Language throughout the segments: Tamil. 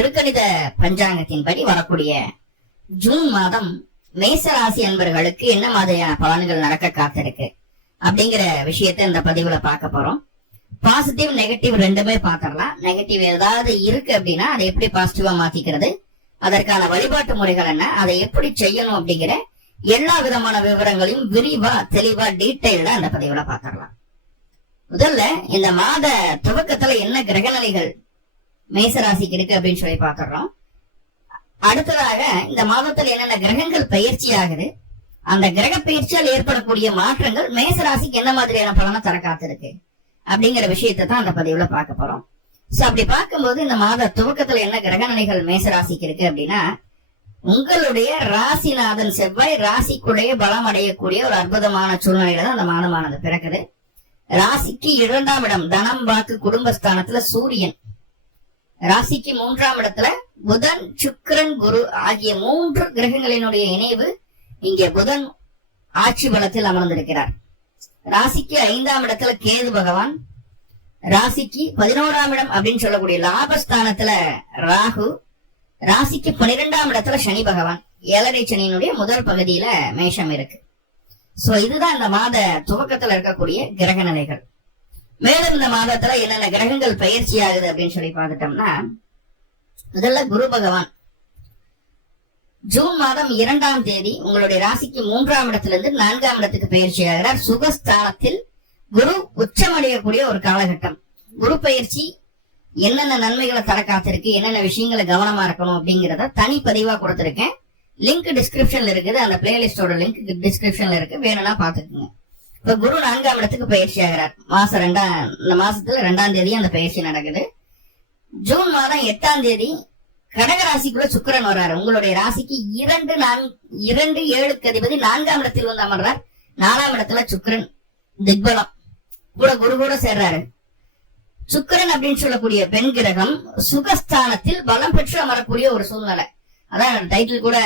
திருக்கணித பஞ்சாங்கத்தின்படி வரக்கூடிய ஜூன் மாதம் மேசராசி அன்பர்களுக்கு என்ன மாதிரியான பலன்கள் நடக்க காத்திருக்கு அப்படிங்கிற விஷயத்த இந்த பதிவுல பார்க்க போறோம். பாசிட்டிவ் நெகட்டிவ் ரெண்டுமே பாத்திரலாம். நெகட்டிவ் ஏதாவது இருக்கு அப்படின்னா அதை எப்படி பாசிட்டிவா மாத்திக்கிறது, அதற்கான வழிபாட்டு முறைகள் என்ன, அதை எப்படி செய்யணும் அப்படிங்கிற எல்லா விதமான விவரங்களையும் விரிவா தெளிவா டீட்டெயில்டா அந்த பதிவுல பாத்திரலாம். முதல்ல இந்த மாத துவக்கத்துல என்ன கிரகநிலைகள் மேசராசிக்கு இருக்கு அப்படின்னு சொல்லி பாத்துறோம். அடுத்ததாக இந்த மாதத்துல என்னென்ன கிரகங்கள் பயிற்சி ஆகுது, அந்த கிரக பயிற்சியால் ஏற்படக்கூடிய மாற்றங்கள் மேசராசிக்கு என்ன மாதிரியான பலனை தர காத்திருக்கு அப்படிங்கிற விஷயத்தை தான் அந்த பதிவுல பார்க்க போறோம். சோ அப்படி பார்க்கும்போது இந்த மாத துவக்கத்துல என்ன கிரகநிலைகள் மேசராசிக்கு இருக்கு அப்படின்னா, உங்களுடைய ராசிநாதன் செவ்வாய் ராசிக்குடைய பலம் அடையக்கூடிய ஒரு அற்புதமான சூழ்நிலையில தான் அந்த மாதமானது பிறக்குது. ராசிக்கு 2ஆம் இடம் தனம் வாக்கு குடும்பஸ்தானத்துல சூரியன், ராசிக்கு 3ஆம் இடத்துல புதன் சுக்கிரன் குரு ஆகிய 3 கிரகங்களினுடைய இணைவு. இங்கே புதன் ஆட்சி பலத்தில் அமர்ந்திருக்கிறார். ராசிக்கு 5ஆம் இடத்துல கேது பகவான், ராசிக்கு 11ஆம் இடம் அப்படின்னு சொல்லக்கூடிய லாபஸ்தானத்துல ராகு, ராசிக்கு 12ஆம் இடத்துல சனி பகவான். 7.5 சனியினுடைய முதல் பகுதியில மேஷம் இருக்கு. சோ இதுதான் இந்த மாத துவக்கத்துல இருக்கக்கூடிய கிரக நிலைகள். மேலும் இந்த மாதத்துல என்னென்ன கிரகங்கள் பயிற்சி ஆகுது அப்படின்னு சொல்லி பார்த்துட்டோம்னா, முதல்ல குரு பகவான் ஜூன் மாதம் 2ஆம் தேதி உங்களுடைய ராசிக்கு 3ஆம் இடத்துல இருந்து 4ஆம் இடத்துக்கு பயிற்சி ஆகிறார். சுகஸ்தானத்தில் குரு உச்சமடையக்கூடிய ஒரு காலகட்டம். குரு பயிற்சி என்னென்ன நன்மைகளை தர காத்திருக்கு, என்னென்ன விஷயங்களை கவனமா இருக்கணும் அப்படிங்கறத தனிப்பதிவா கொடுத்திருக்கேன். லிங்க் டிஸ்கிரிப்ஷன்ல இருக்குது. அந்த பிளேலிஸ்டோட லிங்க் டிஸ்கிரிப்ஷன்ல இருக்கு, வேணும்னா பாத்துக்கோங்க. இப்ப குரு 4ஆம் இடத்துக்கு பயிற்சி ஆகிறார். இந்த மாசத்துல 2ஆம் தேதி அந்த பயிற்சி நடக்குது. ஜூன் மாதம் 8ஆம் தேதி கடகராசிக்குள்ள சுக்கிரன் வர்றாரு. உங்களுடைய ராசிக்கு 2-7க்கு அதிபதி 4ஆம் இடத்தில் வந்து அமர்றார். 4ஆம் இடத்துல சுக்கிரன் திக்பலம் கூட குரு கூட சேர்றாரு. சுக்கிரன் அப்படின்னு சொல்லக்கூடிய பெண் கிரகம் சுகஸ்தானத்தில் பலம் பெற்று அமரக்கூடிய ஒரு சூழ்நிலை. அதான் டைட்டில் கூட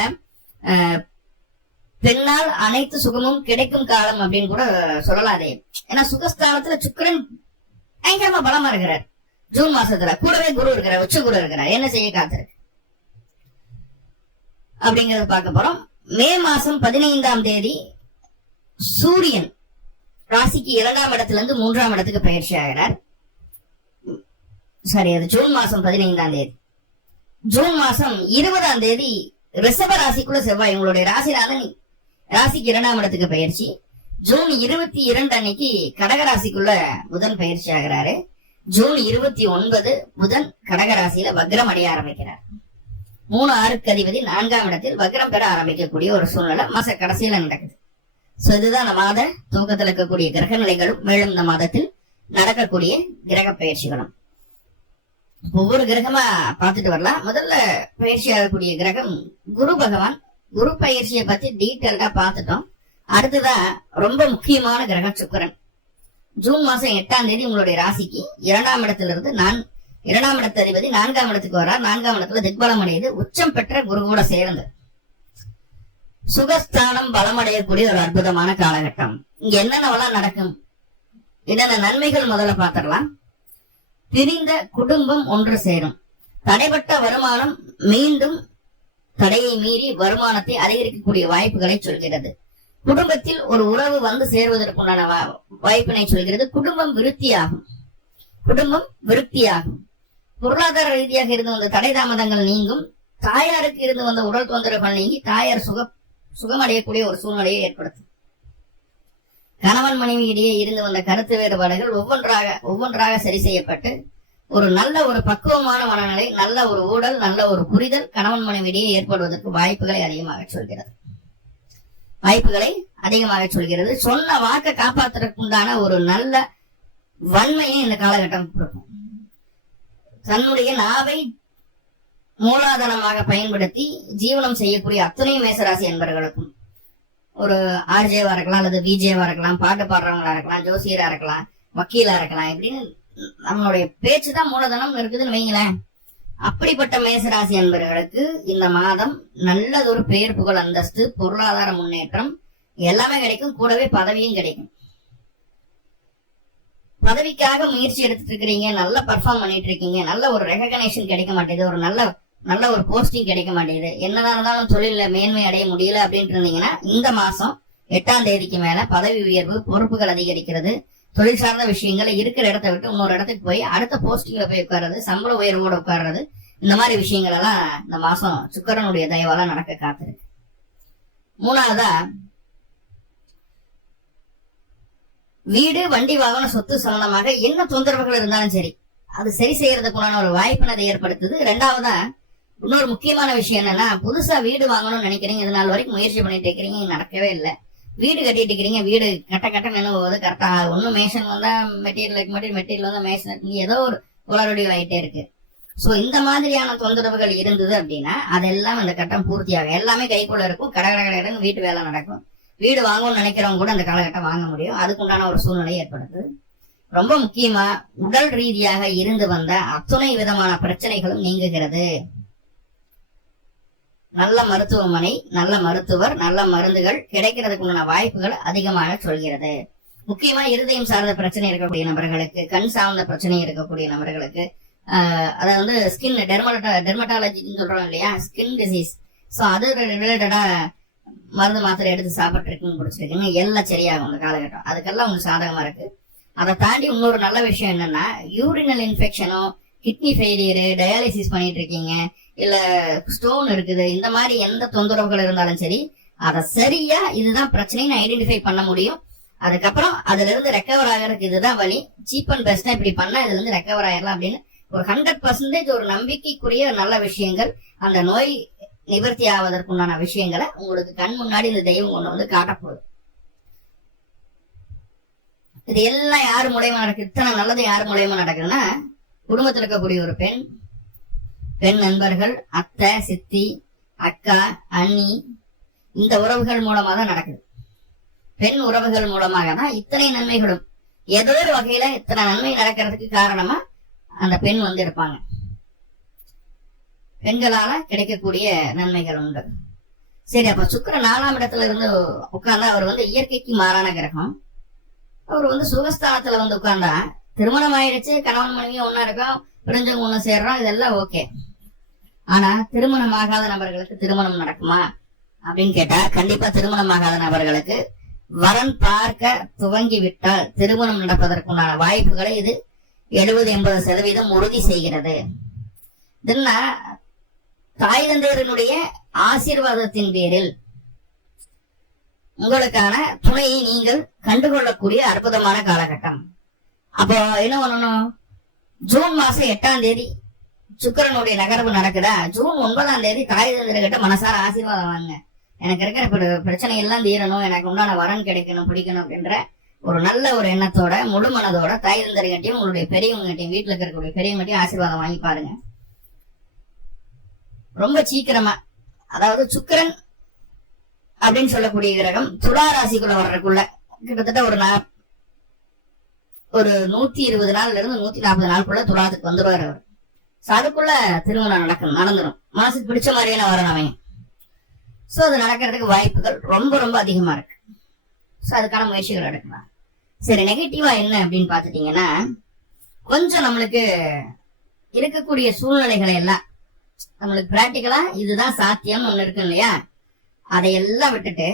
பெண்ணால் அனைத்து சுகமும் கிடைக்கும் காலம் அப்படின்னு கூட சொல்லலாம். அதே ஏன்னா சுகஸ்தானத்துல சுக்கிரன் பயங்கரமா பலமா இருக்கிறார். ஜூன் மாசத்துல கூடவே குரு இருக்கிறார், உச்ச குரு இருக்கிறார். என்ன செய்ய காத்திருக்கு அப்படிங்கறத பார்க்க போறோம். மே மாசம் 15ஆம் தேதி சூரியன் ராசிக்கு 2ஆம் இடத்துல இருந்து 3ஆம் இடத்துக்கு பயிற்சி ஆகிறார். சரி, அது ஜூன் மாசம் 15ஆம் தேதி. ஜூன் மாசம் 20ஆம் தேதி ரிஷப ராசிக்குள்ள செவ்வாய் உங்களுடைய ராசிநாதன் ராசிக்கு 2ஆம் இடத்துக்கு பயிற்சி. ஜூன் 22 அன்னைக்கு கடகராசிக்குள்ள புதன் பயிற்சி ஆகிறாரு. ஜூன் 29 புதன் கடகராசியில வக்ரம் அடைய ஆரம்பிக்கிறார். 3-6க்கு அதிபதி 4ஆம் இடத்தில் வக்ரம் பெற ஆரம்பிக்கக்கூடிய ஒரு சூழ்நிலை மாச கடைசியில நடக்குது. சோ இதுதான் இந்த மாத துவக்கத்தில் இருக்கக்கூடிய கிரக நிலைகளும், மேலும் இந்த மாதத்தில் நடக்கக்கூடிய கிரக பயிற்சிகளும். ஒவ்வொரு கிரகமா பார்த்துட்டு வரலாம். முதல்ல பயிற்சி ஆகக்கூடிய கிரகம் குரு பகவான். குரு பயிற்சியை பத்தி டீட்டெயில்டா பார்த்துட்டோம். அடுத்ததான் ரொம்ப முக்கியமான கிரகம் சுக்கிரன். ஜூன் மாசம் 8ஆம் தேதி உங்களுடைய ராசிக்கு 2ஆம் இடத்துல இருந்து 2ஆம் இடத்து அதிபதி 4ஆம் இடத்துக்கு வர்றார். 4ஆம் இடத்துல திக்பலம் அடையுது. உச்சம் பெற்ற குரு கூட சேர்ந்து சுகஸ்தானம் பலம் அடையக்கூடிய ஒரு அற்புதமான காலகட்டம். இங்க என்னென்னவெல்லாம் நடக்கும், என்னென்ன நன்மைகள் முதல்ல பார்த்திடலாம். பிரிந்த குடும்பம் ஒன்று சேரும். தடைப்பட்ட வருமானம் மீண்டும் தடையை மீறி வருமானத்தை அதிகரிக்கக்கூடிய வாய்ப்புகளை சொல்கிறது. குடும்பத்தில் ஒரு உறவு வந்து சேருவதற்குண்டான வாய்ப்பினை சொல்கிறது. குடும்பம் விருத்தியாகும். பொருளாதார ரீதியாக இருந்து வந்த தடை தாமதங்கள் நீங்கும். தாயாருக்கு இருந்து வந்த உடல் தொந்தரவுகள் நீங்கி தாயார் சுகமடையக்கூடிய ஒரு சூழ்நிலையை ஏற்படுத்தும். கணவன் மனைவி இடையே இருந்து வந்த கருத்து வேறுபாடுகள் ஒவ்வொன்றாக சரி செய்யப்பட்டு ஒரு நல்ல ஒரு பக்குவமான மனநிலை, நல்ல ஒரு ஊழல், நல்ல ஒரு புரிதல் கணவன் மனைவி இடையே ஏற்படுவதற்கு வாய்ப்புகளை அதிகமாக சொல்கிறது. சொன்ன வாக்கை காப்பாற்றுவதற்குண்டான ஒரு நல்ல வன்மையை இந்த காலகட்டம் கொடுக்கும். தன்னுடைய நாவை மூலாதாரமாக பயன்படுத்தி ஜீவனம் செய்யக்கூடிய அத்தனை மேசராசி என்பவர்களுக்கும், ஒரு ஆர்ஜேவா இருக்கலாம், அல்லது விஜேவா இருக்கலாம், பாட்டு பாடுறவங்களா இருக்கலாம், ஜோசியரா இருக்கலாம், வக்கீலா இருக்கலாம், இப்படின்னு நம்மளுடைய பேச்சுதான் மூலதனம் இருக்குதுன்னு வைங்களேன். அப்படிப்பட்ட மேசராசி என்பவர்களுக்கு இந்த மாதம் நல்லதொரு பெயர் புகழ் அந்தஸ்து, பொருளாதார முன்னேற்றம் எல்லாமே கிடைக்கும். கூடவே பதவியும் கிடைக்கும். பதவிக்காக முயற்சி எடுத்துட்டு இருக்கிறீங்க, நல்லா பர்ஃபார்ம் பண்ணிட்டு இருக்கீங்க, நல்ல ஒரு ரெகக்னேஷன் கிடைக்க மாட்டேங்குது, ஒரு நல்ல நல்ல ஒரு போஸ்டிங் கிடைக்க மாட்டேங்குது, என்னதான் இருந்தாலும் தொழில மேன்மை அடைய முடியல அப்படின்ட்டு இருந்தீங்கன்னா இந்த மாசம் 8ஆம் தேதிக்கு மேல பதவி உயர்வு, பொறுப்புகள் அதிகரிக்கிறது, தொழில் சார்ந்த விஷயங்கள் இருக்கிற இடத்த விட்டு இன்னொரு இடத்துக்கு போய் அடுத்த போஸ்டிங்ல போய் உட்கார்றது, சம்பள உயர்வோட உட்கார்றது, இந்த மாதிரி விஷயங்கள் எல்லாம் இந்த மாசம் சுக்கிரனுடைய தயவால நடக்க காத்திருக்கு. மூணாவதா, வீடு, வண்டி, வாகன, சொத்து சம்பந்தமாக என்ன தொந்தரவுகள் இருந்தாலும் சரி அது சரி செய்யறதுக்குள்ளான ஒரு வாய்ப்பினதை ஏற்படுத்துது. ரெண்டாவதா, இன்னொரு முக்கியமான விஷயம் என்னன்னா, புதுசா வீடு வாங்கணும்னு நினைக்கிறீங்க, இது நாள் வரைக்கும் முயற்சி பண்ணிட்டு இருக்கிறீங்க, நடக்கவே இல்லை. வீடு கட்டிட்டு இருக்கிறீங்க, வீடு கட்ட நின்று போகுது, கரெக்டா ஒன்னும் மேஷன் வந்தா மெட்டீரியல் வந்தா மேஷன், ஏதோ ஒரு குளறுபடி ஆயிட்டே இருக்கு. சோ இந்த மாதிரியான தொந்தரவுகள் இருந்தது அப்படின்னா அதெல்லாம் அந்த கட்டம் பூர்த்தியாகும். எல்லாமே கைக்குள்ள இருக்கும், கடகடன்னு வீட்டு வேலை நடக்கும். வீடு வாங்கணும்னு நினைக்கிறவங்க கூட அந்த காலகட்டம் வாங்க முடியும். அதுக்குண்டான ஒரு சூழ்நிலை ஏற்படுது. ரொம்ப முக்கியமா, உடல் ரீதியாக இருந்து வந்த அத்துணை விதமான பிரச்சனைகளும் நீங்குகிறது. நல்ல மருத்துவமனை, நல்ல மருத்துவர், நல்ல மருந்துகள் கிடைக்கிறதுக்குண்டான வாய்ப்புகள் அதிகமாக சொல்கிறது. முக்கியமா இருதயம் சார்ந்த பிரச்சனை இருக்கக்கூடிய நபர்களுக்கு, கண் சார்ந்த பிரச்சனை இருக்கக்கூடிய நபர்களுக்கு, அதாவது ஸ்கின் டெர்மட்டாலஜின்னு சொல்றோம் இல்லையா, ஸ்கின் டிசீஸ், சோ அது ரிலேட்டடா மருந்து மாத்திரை எடுத்து சாப்பிட்டு இருக்குன்னு பிடிச்சிருக்குங்க, எல்லாம் சரியாகும் அந்த காலகட்டம். அதுக்கெல்லாம் உங்களுக்கு சாதகமா இருக்கு. அதை தாண்டி இன்னொரு நல்ல விஷயம் என்னன்னா, யூரினல் இன்ஃபெக்ஷனோ, கிட்னி ஃபெயிலியரு, டயாலிசிஸ் பண்ணிட்டு இருக்கீங்க, இல்ல ஸ்டோன் இருக்குது, இந்த மாதிரி எந்த தொந்தரவுகள் இருந்தாலும் சரி அதை சரியா இதுதான் பிரச்சனைன்னு ஐடென்டிஃபை பண்ண முடியும். அதுக்கப்புறம் அதுல இருந்து ரெக்கவர் ஆகிறதுக்கு இதுதான் வழி, சீப் அண்ட் பெஸ்டா இப்படி பண்ணா இதுல இருந்து ரெக்கவர் ஆயிடலாம் அப்படின்னு ஒரு 100% ஒரு நம்பிக்கைக்குரிய நல்ல விஷயங்கள், அந்த நோய் நிவர்த்தி ஆவதற்குண்டான விஷயங்களை உங்களுக்கு கண் முன்னாடி இந்த தெய்வம் கொண்டு வந்து காட்டப்போகுது. இது எல்லாம் யாரு மூலயமா நடக்குது? இத்தனை நல்லது யாரு மூலயமா நடக்குதுன்னா, குடும்பத்தில் இருக்கக்கூடிய ஒரு பெண் நண்பர்கள், அத்தை, சித்தி, அக்கா, அண்ணி, இந்த உறவுகள் மூலமா தான் நடக்குது. பெண் உறவுகள் மூலமாக தான் இத்தனை நன்மைகளும், ஏதோ ஒரு வகையில இத்தனை நன்மை நடக்கிறதுக்கு காரணமா அந்த பெண் வந்து இருப்பாங்க. பெண்களால கிடைக்கக்கூடிய நன்மைகள் உண்டு. சரி, அப்ப சுக்கிரன் 4ஆம் இடத்துல இருந்து உட்கார்ந்தா அவர் வந்து இயற்கைக்கு மாறான கிரகம். அவர் வந்து சுகஸ்தானத்துல வந்து உட்கார்ந்தா திருமணம் ஆயிடுச்சு, கணவன் மனைவியும் ஒன்னா இருக்கோம், பிரிஞ்சவங்க ஒண்ணு சேர்றோம், இதெல்லாம் ஓகே. ஆனா திருமணம் ஆகாத நபர்களுக்கு திருமணம் நடக்குமா அப்படின்னு கேட்டா, கண்டிப்பா திருமணம் ஆகாத நபர்களுக்கு வரன் பார்க்க துவங்கி விட்டால் திருமணம் நடப்பதற்குண்டான வாய்ப்புகளை இது 70-80% உறுதி செய்கிறது. இதுன்னா தாய் தந்தையரினுடைய ஆசீர்வாதத்தின் பேரில் உங்களுக்கான துணையை நீங்கள் கண்டுகொள்ளக்கூடிய அற்புதமான காலகட்டம். அப்போ என்ன பண்ணணும்? ஜூன் மாசம் 8ஆம் தேதி சுக்கிரனுடைய நகர்வு நடக்குதா, ஜூன் 9ஆம் தேதி தாய் தந்தையர்கிட்ட மனசார ஆசீர்வாதம் வாங்க. எனக்கு இருக்கிற பிரச்சனை எல்லாம் தீரணும், எனக்கு உண்டான வரன் கிடைக்கணும், பிடிக்கணும் அப்படின்ற ஒரு நல்ல ஒரு எண்ணத்தோட, முழு மனதோட தாய் தந்தையர்கிட்டையும் உங்களுடைய பெரியவங்ககிட்டையும், வீட்டுல இருக்கக்கூடிய பெரியவங்ககிட்டையும் ஆசீர்வாதம் வாங்கி பாருங்க. ரொம்ப சீக்கிரமா, அதாவது சுக்கிரன் அப்படின்னு சொல்லக்கூடிய கிரகம் துலா ராசிக்குள்ள வர்றதுக்குள்ள கிட்டத்தட்ட ஒரு 120 நாள்ல இருந்து 140 நாளுக்குள்ள துலாத்துக்கு வந்துருவாரு அவர். அதுக்குள்ள திருமணம் நடந்துடும். மனசுக்கு பிடிச்ச மாதிரியான வரணும் அமையும். சோ அது நடக்கிறதுக்கு வாய்ப்புகள் ரொம்ப ரொம்ப அதிகமா இருக்கு. சோ அதுக்கான முயற்சிகள் எடுக்கலாம். சரி, நெகட்டிவா என்ன அப்படின்னு பாத்துட்டீங்கன்னா, கொஞ்சம் நம்மளுக்கு இருக்கக்கூடிய சூழ்நிலைகளை எல்லாம் நம்மளுக்கு பிராக்டிக்கலா இதுதான் சாத்தியம் ஒண்ணு இருக்கு இல்லையா, அதையெல்லாம் விட்டுட்டு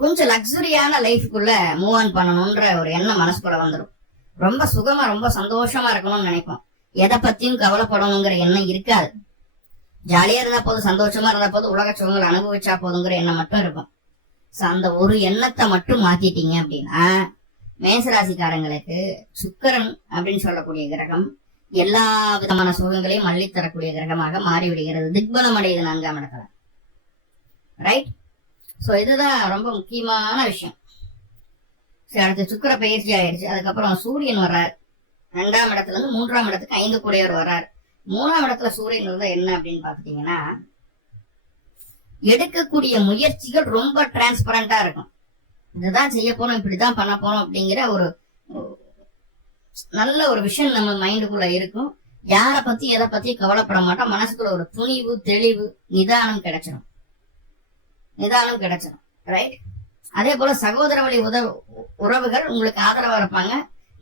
கொஞ்சம் லக்ஸுரியான லைஃப்குள்ள மூவ் ஆன் பண்ணணும்ன்ற ஒரு எண்ணம் மனசுக்குள்ள வந்துடும். ரொம்ப சுகமா ரொம்ப சந்தோஷமா இருக்கணும்னு நினைப்போம். எதை பத்தியும் கவலைப்படணுங்கிற எண்ணம் இருக்காது. ஜாலியா இருந்தா போதும், சந்தோஷமா இருந்தா போதும், உலக சுகங்களை அனுபவிச்சா போதுங்கிற எண்ணம் மட்டும் இருக்கும். அந்த ஒரு எண்ணத்தை மட்டும் மாத்திட்டீங்க அப்படின்னா, மேசராசிக்காரங்களுக்கு சுக்கிரன் அப்படின்னு சொல்லக்கூடிய கிரகம் எல்லா விதமான சுகங்களையும் அள்ளித்தரக்கூடிய கிரகமாக மாறிவிடுகிறது. திக்பலம் அடையுது 4ஆம் இடத்துல. ரைட்? சோ இதுதான் ரொம்ப முக்கியமான விஷயம். சரி, அடுத்து சுக்கிர பயிற்சி ஆயிடுச்சு. அதுக்கப்புறம் சூரியன் வர்றார் 2ஆம் இடத்துல இருந்து 3ஆம் இடத்துக்கு 5 கூடியவர் வர்றார். 3ஆம் இடத்துல சூரியன் இருந்தா என்ன அப்படின்னு பாத்துட்டீங்கன்னா, எடுக்கக்கூடிய முயற்சிகள் ரொம்ப டிரான்ஸ்பரண்டா இருக்கும். இதுதான் செய்ய போறோம், இப்படிதான் பண்ண போறோம் அப்படிங்கிற ஒரு நல்ல ஒரு விஷயம் நம்ம மைண்டுக்குள்ள இருக்கும். யார பத்தி எதை பத்தி கவலைப்பட மாட்டோம். மனசுக்குள்ள ஒரு துணிவு, தெளிவு, நிதானம் கிடைச்சிடும். ரைட்? அதே போல சகோதர வழி உறவுகள் உங்களுக்கு ஆதரவா இருப்பாங்க.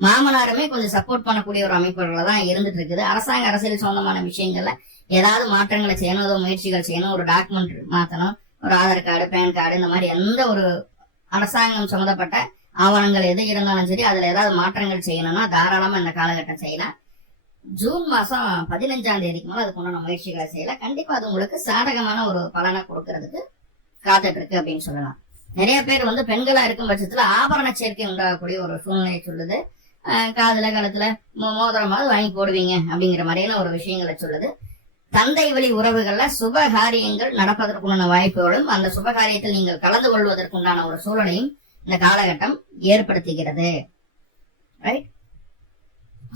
மாமனாருமே கொஞ்சம் சப்போர்ட் பண்ணக்கூடிய ஒரு அமைப்புகளை தான் இருந்துட்டு இருக்குது. அரசாங்க அரசியல் சொந்தமான விஷயங்கள்ல ஏதாவது மாற்றங்களை செய்யணும், ஏதோ முயற்சிகள் செய்யணும், ஒரு டாக்குமெண்ட் மாத்தணும், ஒரு ஆதார் கார்டு, பேன் கார்டு, இந்த மாதிரி எந்த ஒரு அரசாங்கம் சம்பந்தப்பட்ட ஆவணங்கள் எது இருந்தாலும் சரி அதுல ஏதாவது மாற்றங்கள் செய்யணும்னா தாராளமா இந்த காலகட்டம் செய்யலாம். ஜூன் மாசம் 15ஆம் தேதிக்கு மேல அதுக்குண்டான முயற்சிகளை செய்யலாம். கண்டிப்பா அது உங்களுக்கு சாதகமான ஒரு பலனை கொடுக்கறதுக்கு காத்துட்டு இருக்கு அப்படின்னு சொல்லலாம். நிறைய பேர் பெண்களா இருக்கும் பட்சத்துல ஆபரண சேர்க்கை உண்டாகக்கூடிய ஒரு சூழ்நிலை சொல்லுது. காதுல கழுத்துல மோதிரமாவது வாங்கி போடுவீங்க அப்படிங்கிற மாதிரியான ஒரு விஷயங்களை சொல்லுது. தந்தை வழி உறவுகள்ல சுபகாரியங்கள் நடப்பதற்குண்டான வாய்ப்புகளும் அந்த சுபகாரியத்தில் நீங்கள் கலந்து கொள்வதற்குண்டான ஒரு சூழலையும் இந்த காலகட்டம் ஏற்படுத்துகிறது. ரைட்.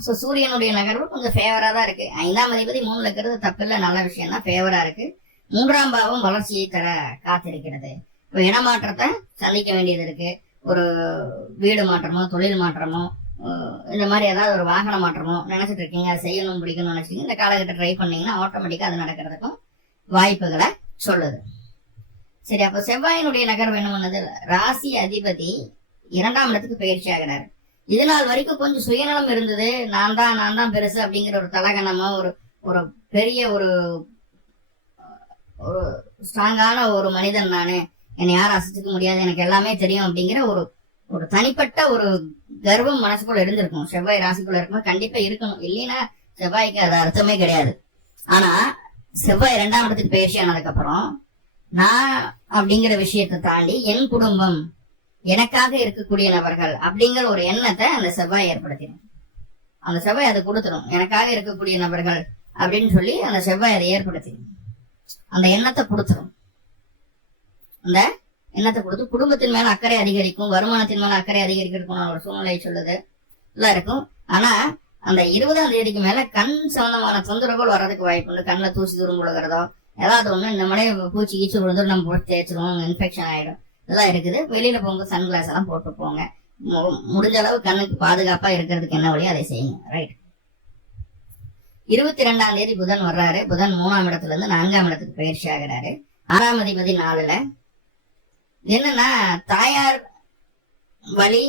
சோ சூரியனுடைய நகர்வு கொஞ்சம் ஃபேவரா தான் இருக்கு. 5ஆம் அதிபதி 3ல இருக்கிறது தப்பில்ல, நல்ல விஷயம் தான், ஃபேவரா இருக்கு. 3ஆம் பாவம் வளர்ச்சியை தர காத்திருக்கிறது. இப்ப இடமாற்றத்தை சந்திக்க வேண்டியது இருக்கு. ஒரு வீடு மாற்றமோ தொழில் மாற்றமோ இந்த மாதிரி ஏதாவது ஒரு வாகன மாற்றமோ நினைச்சிட்டு இருக்கீங்க, அது செய்யணும் பிடிக்கணும்னு நினைச்சீங்க, இந்த காலகட்டம் ட்ரை பண்ணீங்கன்னா ஆட்டோமேட்டிக்கா அது நடக்கிறதுக்கும் வாய்ப்புகளை சொல்லுது. சரி, அப்ப செவ்வாயினுடைய நகர்வு என்ன பண்ணது? ராசி அதிபதி 2ஆம் இடத்துக்கு பயிற்சி ஆகிறாரு. இது நாள் வரைக்கும் கொஞ்சம் சுயநலம் இருந்தது. நான் தான் பெருசு அப்படிங்கிற ஒரு தலகணமா, ஒரு பெரிய ஒரு ஸ்ட்ராங்கான ஒரு மனிதன் நானு, என்னை யாரும் அசைச்சுக்க முடியாது, எனக்கு எல்லாமே தெரியும் அப்படிங்கிற ஒரு தனிப்பட்ட ஒரு கர்வம் மனசுக்குள்ள இருந்திருக்கும். செவ்வாய் ராசிக்குள்ள இருக்கும்போது கண்டிப்பா இருக்கணும், இல்லைன்னா செவ்வாய்க்கு அது அர்த்தமே கிடையாது. ஆனா செவ்வாய் 2ஆம் இடத்துக்கு பயிற்சி ஆனதுக்கு அப்புறம் நான் அப்படிங்கிற விஷயத்தை தாண்டி என் குடும்பம், எனக்காக இருக்கக்கூடிய நபர்கள் அப்படிங்கிற ஒரு எண்ணத்தை அந்த செவ்வாய் ஏற்படுத்திடும். அந்த செவ்வாய் அதை கொடுத்துடும். எனக்காக இருக்கக்கூடிய நபர்கள் அப்படின்னு சொல்லி அந்த செவ்வாய் அதை ஏற்படுத்திடும். அந்த எண்ணத்தை கொடுத்துரும். அந்த எண்ணத்தை கொடுத்து குடும்பத்தின் மேல அக்கறை அதிகரிக்கும், வருமானத்தின் மேல அக்கறை அதிகரிக்கிறதுக்கு ஒரு சூழ்நிலை சொல்லுது எல்லாம் இருக்கும். ஆனா அந்த 20ஆம் தேதிக்கு மேல கண் சம்பந்தமான தொந்தரவுகள் வர்றதுக்கு வாய்ப்பு உண்டு. கண்ணுல தூசி தூரம் விழுகிறதோ ஏதாவது ஒண்ணு, இந்த மாதிரி பூச்சி கீச்சு விழுந்து நம்ம போட்டு தேய்ச்சிருவோம், இன்ஃபெக்ஷன் ஆயிடும், இதெல்லாம் இருக்குது. வெளியில போகும்போது சன்கிளாஸ் எல்லாம் போட்டு போங்க. முடிஞ்ச அளவு கண்ணுக்கு பாதுகாப்பா இருக்கிறதுக்கு என்ன வழியோ அதை செய்யுங்க. ரைட். 22ஆம் தேதி புதன் வர்றாரு. புதன் 3ஆம் இடத்துல இருந்து 4ஆம் இடத்துக்கு பயிற்சி ஆகிறாரு. 6ஆம் அதிபதி 4ல. என்னன்னா தாயார் வழி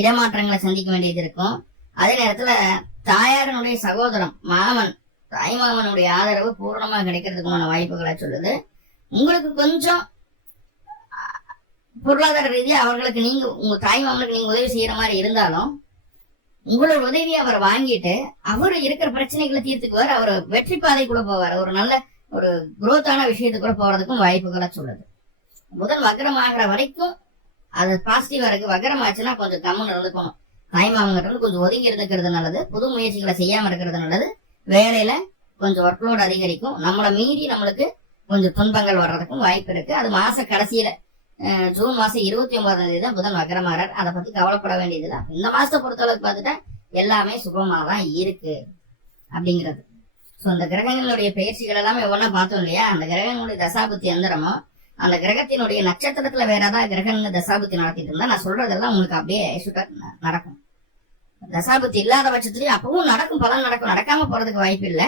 இடமாற்றங்களை சந்திக்க வேண்டியது இருக்கும். அதே நேரத்துல தாயாரனுடைய சகோதரம் மாமன், தாய் மாமனுடைய ஆதரவு பூர்ணமா கிடைக்கிறதுக்குமான வாய்ப்புகளை சொல்லுது. உங்களுக்கு கொஞ்சம் பொருளாதார ரீதியா அவர்களுக்கு நீங்க உங்க தாய் மாமனுக்கு நீங்க உதவி செய்யற மாதிரி இருந்தாலும் உங்களோட உதவியை அவர் வாங்கிட்டு அவரு இருக்கிற பிரச்சனைகளை தீர்த்துக்குவார். அவர் வெற்றி பாதைக்குள்ள போவார். ஒரு நல்ல ஒரு குரோத்தான விஷயத்துக்குள்ள போறதுக்கும் வாய்ப்புகளை சொல்லுது. புதன் வக்ரம் ஆகிற வரைக்கும் அது பாசிட்டிவா இருக்கு. வக்ரம் ஆச்சுன்னா கொஞ்சம் கம்முன்னு இருந்துக்கணும். தாய்மாமங்கிட்ட கொஞ்சம் ஒதுங்கி இருந்துக்கிறது நல்லது. புது முயற்சிகளை செய்யாம இருக்கிறது நல்லது. வேலையில கொஞ்சம் ஒர்க்லோட் அதிகரிக்கும். நம்மளை மீறி நம்மளுக்கு கொஞ்சம் துன்பங்கள் வர்றதுக்கும் வாய்ப்பு இருக்கு. அது மாச கடைசியில ஜூன் மாசம் 29ஆம் தேதி தான் புதன் வக்ரமாறார். அதை பத்தி கவலைப்பட வேண்டியதுதான். இந்த மாசத்தை பொறுத்தளவுக்கு பார்த்துட்டா எல்லாமே சுகமா தான் இருக்கு அப்படிங்கிறது. சோ இந்த கிரகங்களுடைய பயிற்சிகள் எல்லாமே ஒவ்வொன்னா பார்த்தோம் இல்லையா? அந்த கிரகங்களுடைய தசாபுத்தி எந்திரமோ அந்த கிரகத்தினுடைய நட்சத்திரத்துல வேற ஏதாவது கிரகங்கள் தசாபுத்தி நடத்திட்டு இருந்தா நான் சொல்றதெல்லாம் உங்களுக்கு அப்படியே நடக்கும். தசாபுத்தி இல்லாத பட்சத்துலயும் அப்பவும் நடக்கும், பலன் நடக்கும், நடக்காம போறதுக்கு வாய்ப்பு இல்லை.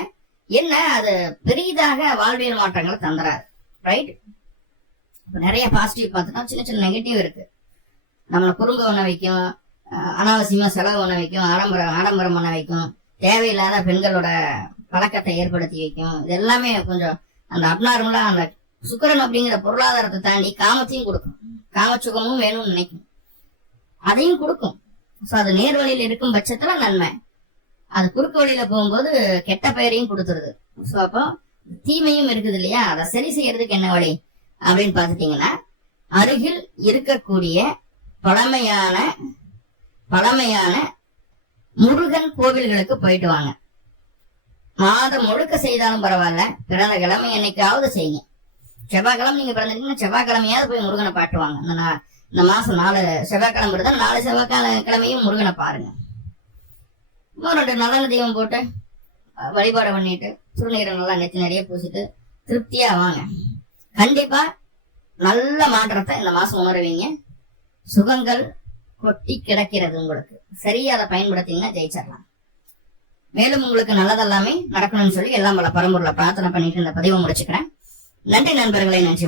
என்ன அது பெரிதாக வாழ்வியல் மாற்றங்களை தந்துறாரு. ரைட். இப்ப நிறைய பாசிட்டிவ் பார்த்துட்டோம், சின்ன சின்ன நெகட்டிவ் இருக்கு. நம்மளை குறும்பு பண்ண வைக்கும், அனாவசியமா செலவு பண்ண வைக்கும், ஆடம்பரம் பண்ண வைக்கும், தேவையில்லாத பெண்களோட பழக்கத்தை ஏற்படுத்தி வைக்கும். இது எல்லாமே கொஞ்சம் அந்த அப்நார்மலா அந்த சுக்கிரன் அப்படிங்கிற பொருளாதாரத்தை தாண்டி காமத்தையும் கொடுக்கும். காமச்சுகமும் வேணும்னு நினைக்கும், அதையும் கொடுக்கும். சோ அது நேர் வழியில இருக்கும் பட்சத்துல நன்மை. அது குறுக்கு வழியில போகும்போது கெட்ட பெயரையும் கொடுத்துருது. சோ அப்போ தீமையும் இருக்குது இல்லையா? அதை சரி செய்யறதுக்கு என்ன வழி அப்படின்னு பாத்துட்டீங்கன்னா அருகில் இருக்கக்கூடிய பழமையான முருகன் கோவில்களுக்கு போயிட்டு வாங்க. மாதம் முழுக்க செய்தாலும் பரவாயில்ல, பிறந்த கிழமை என்னைக்காவது செய்யுங்க. செவ்வாய்க்கிழமை நீங்க பிறந்திருக்கீங்கன்னா செவ்வாய்க்கிழமையாவது போய் முருகனை பாட்டுவாங்க. இந்த மாசம் 4 செவ்வாய்க்கிழமை இருந்தா 4 செவ்வாய்க்கிழமையும் முருகனை பாருங்க. 2 நல்ல தெய்வம் போட்டு வழிபாடு பண்ணிட்டு திருநீரை நல்லா நெத்தி நிறைய பூசிட்டு திருப்தியா வாங்க. கண்டிப்பா நல்ல மாற்றத்தை இந்த மாசம் உணருவீங்க. சுகங்கள் கொட்டி கிடக்கிறது. உங்களுக்கு சரியா அதை பயன்படுத்தீங்கன்னா ஜெயிச்சிடலாம். மேலும் உங்களுக்கு நல்லதெல்லாமே நடக்கணும்னு சொல்லி எல்லாம் பல பரம்பொருளை பிரார்த்தனை பண்ணிட்டு இந்த பதிவை முடிச்சுக்கிறேன். நன்றி நண்பர்களே, நன்றி.